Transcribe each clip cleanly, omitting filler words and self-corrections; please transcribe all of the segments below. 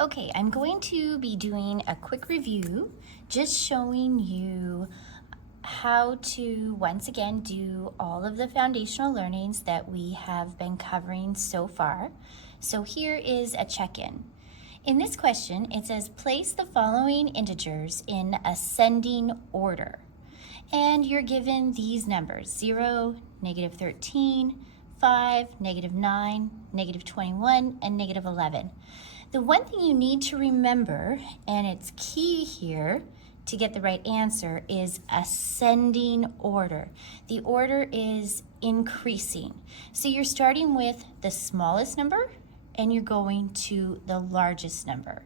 Okay, I'm going to be doing a quick review, just showing you how to once again do all of the foundational learnings that we have been covering so far. So here is a check-in. In this question, it says place the following integers in ascending order. And you're given these numbers: 0, -13, 5, -9, -21, and -11. The one thing you need to remember, and it's key here to get the right answer, is ascending order. The order is increasing. So you're starting with the smallest number and you're going to the largest number.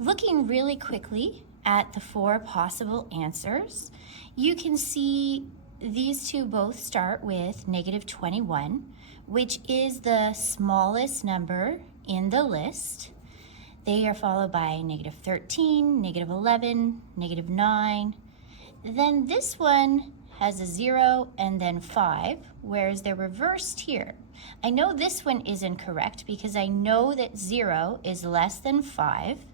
Looking really quickly at the four possible answers, you can see these two both start with -21, which is the smallest number in the list. They are followed by -13, -11, -9. Then this one has a 0 and then 5, whereas they're reversed here. I know this one is incorrect because I know that 0 is less than 5.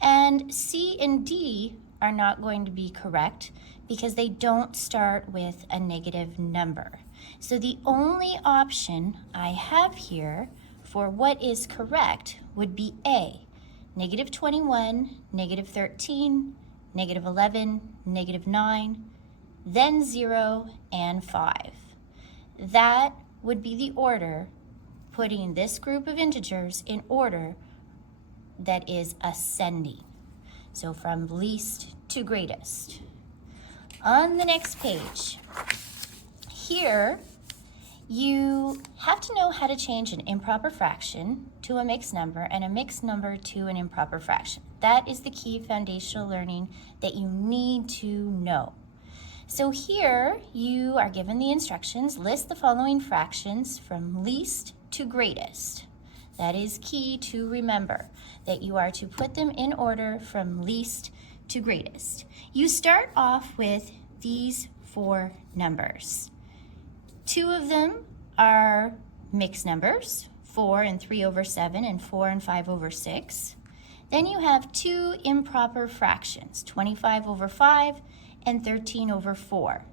And C and D are not going to be correct because they don't start with a negative number. So the only option I have here for what is correct would be A. -21, -13, -11, -9, then 0 and 5. That would be the order, putting this group of integers in order that is ascending. So from least to greatest. On the next page, here you have to know how to change an improper fraction to a mixed number and a mixed number to an improper fraction. That is the key foundational learning that you need to know. So here you are given the instructions: list the following fractions from least to greatest. That is key to remember, that you are to put them in order from least to greatest. You start off with these four numbers. Two of them are mixed numbers, 4 and 3/7 and 4 and 5/6. Then you have two improper fractions, 25/5 and 13/4.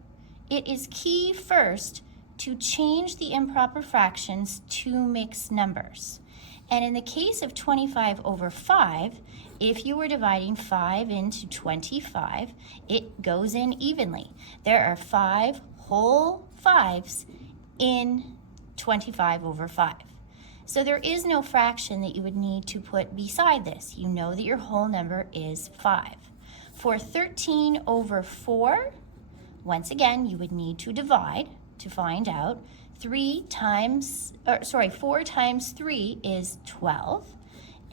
It is key first to change the improper fractions to mixed numbers. And in the case of 25/5, if you were dividing 5 into 25, it goes in evenly. There are 5 whole 5s in 25/5. So there is no fraction that you would need to put beside this. You know that your whole number is 5. For 13/4, once again, you would need to divide to find out. 4 times 3 is 12,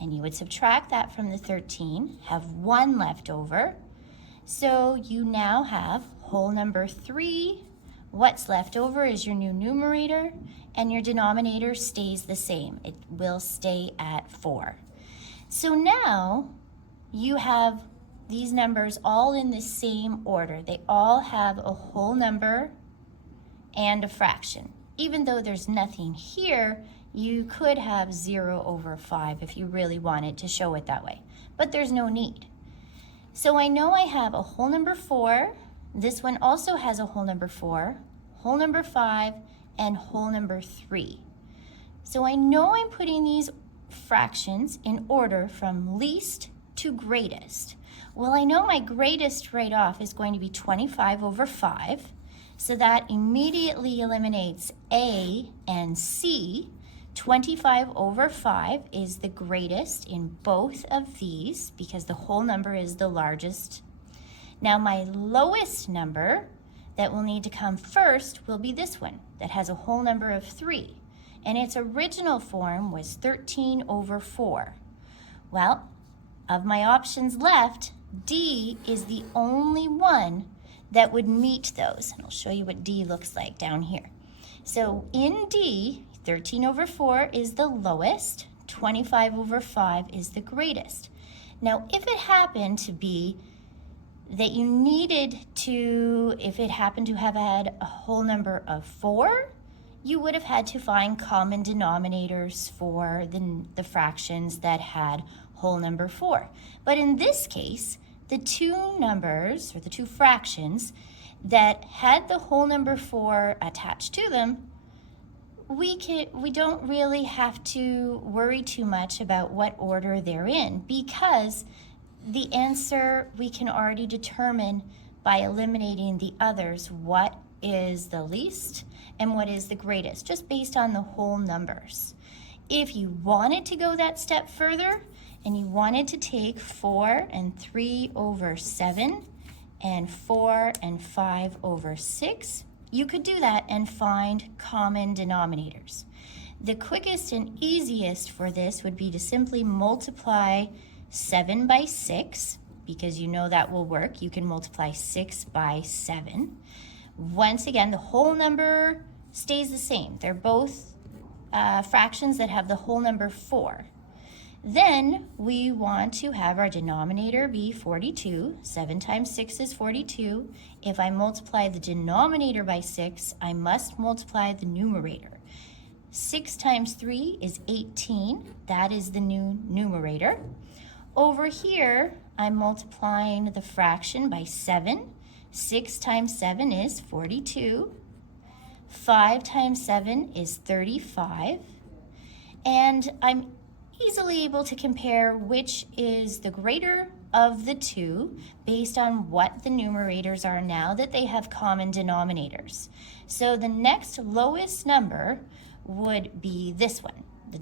and you would subtract that from the 13, have 1 left over. So you now have whole number 3. What's left over is your new numerator, and your denominator stays the same. It will stay at 4. So now you have these numbers all in the same order. They all have a whole number and a fraction. Even though there's nothing here, you could have 0/5 if you really wanted to show it that way, but there's no need. So I know I have a whole number 4. This one also has a whole number 4, whole number 5, and whole number 3. So I know I'm putting these fractions in order from least to greatest. Well, I know my greatest right off is going to be 25/5. So that immediately eliminates A and C. 25/5 is the greatest in both of these because the whole number is the largest. Now my lowest number that will need to come first will be this one that has a whole number of 3. And its original form was 13/4. Well, of my options left, D is the only one that would meet those. And I'll show you what D looks like down here. So in D, 13/4 is the lowest, 25/5 is the greatest. Now, if it happened to be that you needed to, if it happened to have had a whole number of 4, you would have had to find common denominators for the fractions that had whole number 4. But in this case, the two numbers, or the two fractions, that had the whole number 4 attached to them, we don't really have to worry too much about what order they're in, because the answer we can already determine by eliminating the others what is the least and what is the greatest, just based on the whole numbers. If you wanted to go that step further and you wanted to take 4 and 3 over 7 and 4 and 5 over 6, you could do that and find common denominators. The quickest and easiest for this would be to simply multiply 7 by 6, because you know that will work. You can multiply 6 by 7. Once again, the whole number stays the same. They're both fractions that have the whole number 4. Then we want to have our denominator be 42. 7 times 6 is 42. If I multiply the denominator by 6, I must multiply the numerator. 6 times 3 is 18. That is the new numerator. Over here, I'm multiplying the fraction by 7. 6 times 7 is 42. 5 times 7 is 35. And I'm easily able to compare which is the greater of the two based on what the numerators are now that they have common denominators. So the next lowest number would be this one. The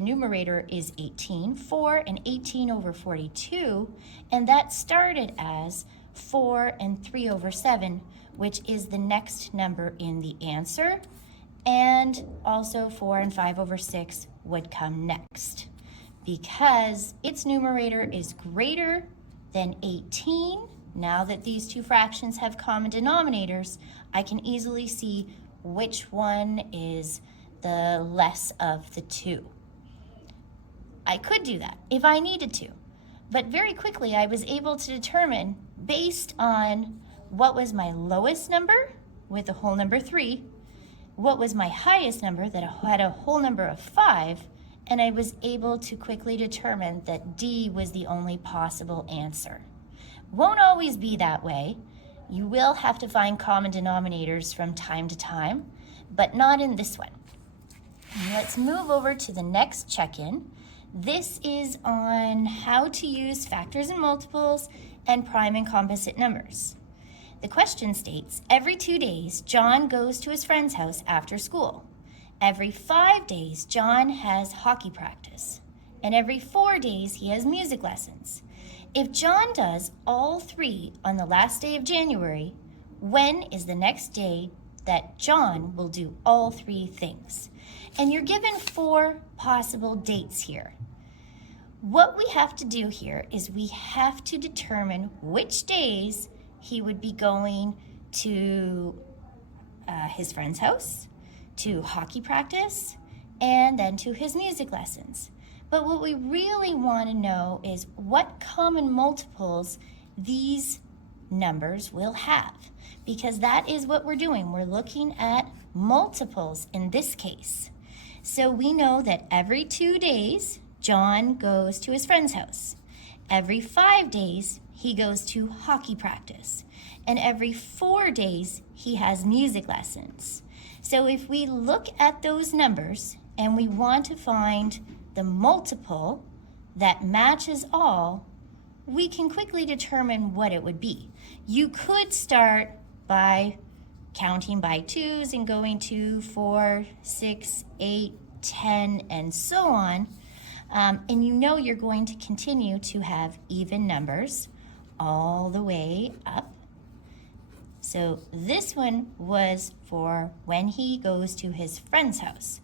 numerator is 18, 4 and 18 over 42, and that started as 4 and 3 over 7, which is the next number in the answer, and also 4 and 5 over 6 would come next. Because its numerator is greater than 18, now that these two fractions have common denominators, I can easily see which one is the less of the two. I could do that if I needed to, but very quickly I was able to determine, based on what was my lowest number with a whole number 3, what was my highest number that had a whole number of 5, and I was able to quickly determine that D was the only possible answer. Won't always be that way. You will have to find common denominators from time to time, but not in this one. Let's move over to the next check-in. This is on how to use factors and multiples and prime and composite numbers. The question states, every 2 days, John goes to his friend's house after school. Every 5 days, John has hockey practice. And every 4 days, he has music lessons. If John does all 3 on the last day of January, when is the next day that John will do all 3 things? And you're given 4 possible dates here. What we have to do here is we have to determine which days he would be going to his friend's house, to hockey practice, and then to his music lessons. But what we really want to know is what common multiples these numbers will have, because that is what we're doing. We're looking at multiples in this case. So we know that every 2 days, John goes to his friend's house. Every 5 days, he goes to hockey practice. And every 4 days, he has music lessons. So if we look at those numbers and we want to find the multiple that matches all, we can quickly determine what it would be. You could start by counting by 2s and going 2, 4, 6, 8, 10, and so on. And you know you're going to continue to have even numbers all the way up. So this one was for when he goes to his friend's house.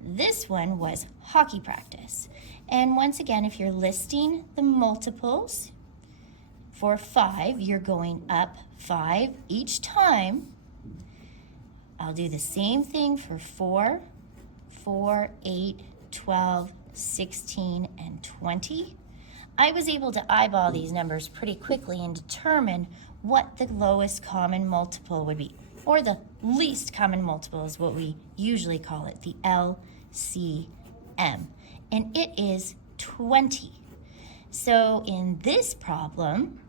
This one was hockey practice. And once again, if you're listing the multiples, for 5, you're going up 5 each time. I'll do the same thing for 4, 4, 8, 12, 16, and 20. I was able to eyeball these numbers pretty quickly and determine what the lowest common multiple would be. or the least common multiple is what we usually call it, the LCM, and it is 20. So in this problem,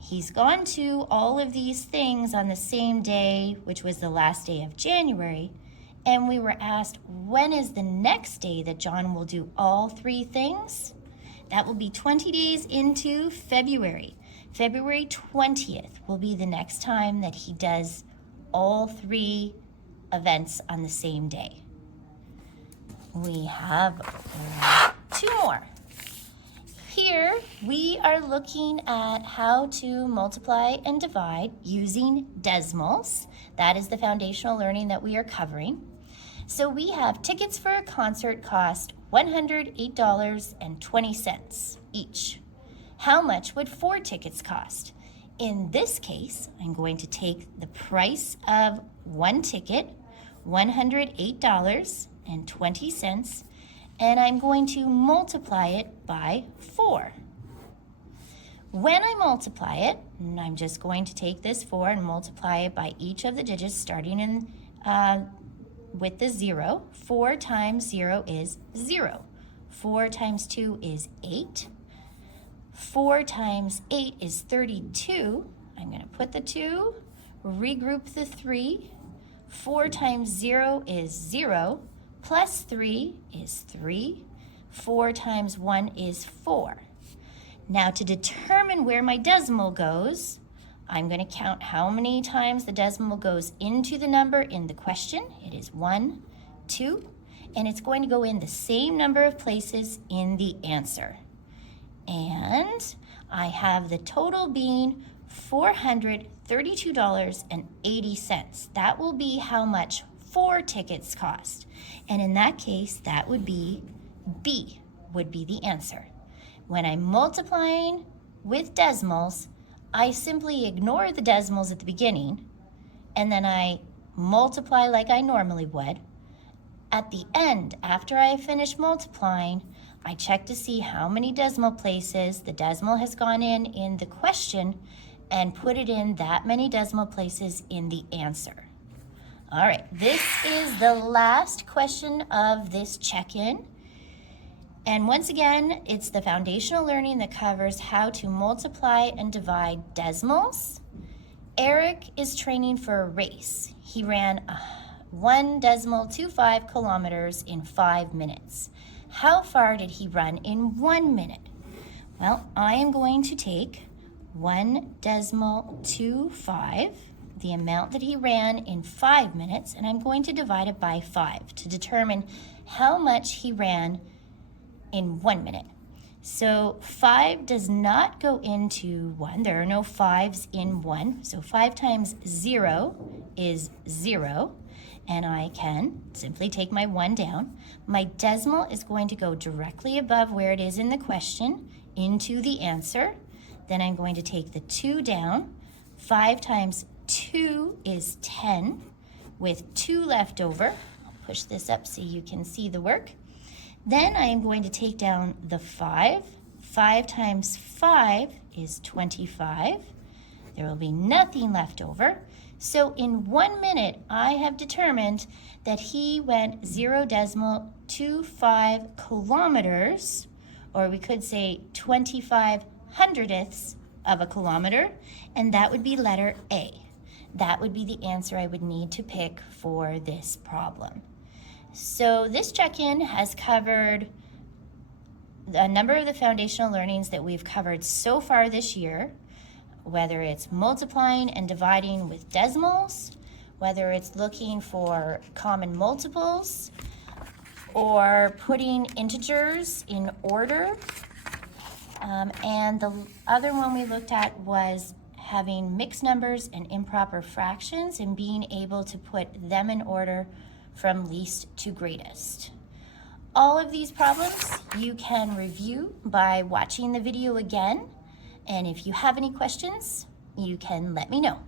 he's gone to all of these things on the same day, which was the last day of January, and we were asked, when is the next day that John will do all 3 things? That will be 20 days into February. February 20th will be the next time that he does all 3 events on the same day. We have 2 more. Here we are looking at how to multiply and divide using decimals. That is the foundational learning that we are covering. So we have tickets for a concert cost $108.20 each. How much would 4 tickets cost? In this case, I'm going to take the price of 1 ticket, $108.20, and I'm going to multiply it by 4. When I multiply it, I'm just going to take this 4 and multiply it by each of the digits starting in with the 0. 4 times 0 is 0. 4 times 2 is 8. 4 times 8 is 32. I'm going to put the 2, regroup the 3. 4 times 0 is 0. Plus 3 is 3. 4 times 1 is 4. Now to determine where my decimal goes, I'm going to count how many times the decimal goes into the number in the question. It is 1, 2, and it's going to go in the same number of places in the answer. And I have the total being $432.80. That will be how much 4 tickets cost. And in that case, that would be B, would be the answer. When I'm multiplying with decimals, I simply ignore the decimals at the beginning, and then I multiply like I normally would. At the end, after I finish multiplying, I check to see how many decimal places the decimal has gone in the question, and put it in that many decimal places in the answer. All right, this is the last question of this check-in. And once again, it's the foundational learning that covers how to multiply and divide decimals. Eric is training for a race. He ran 1.25 kilometers in 5 minutes. How far did he run in 1 minute? Well, I am going to take 1.25, the amount that he ran in 5 minutes, and I'm going to divide it by 5 to determine how much he ran in 1 minute. So 5 does not go into 1. There are no 5s in 1. So 5 times 0 is 0. And I can simply take my 1 down. My decimal is going to go directly above where it is in the question into the answer. Then I'm going to take the 2 down. 5 times 2 is 10 with 2 left over. I'll push this up so you can see the work. Then I am going to take down the 5. 5 times 5 is 25. There will be nothing left over. So in 1 minute, I have determined that he went 0.25 kilometers, or we could say 25 hundredths of a kilometer, and that would be letter A. That would be the answer I would need to pick for this problem. So this check-in has covered a number of the foundational learnings that we've covered so far this year, whether it's multiplying and dividing with decimals, whether it's looking for common multiples, or putting integers in order. And the other one we looked at was having mixed numbers and improper fractions and being able to put them in order from least to greatest. All of these problems you can review by watching the video again. And if you have any questions, you can let me know.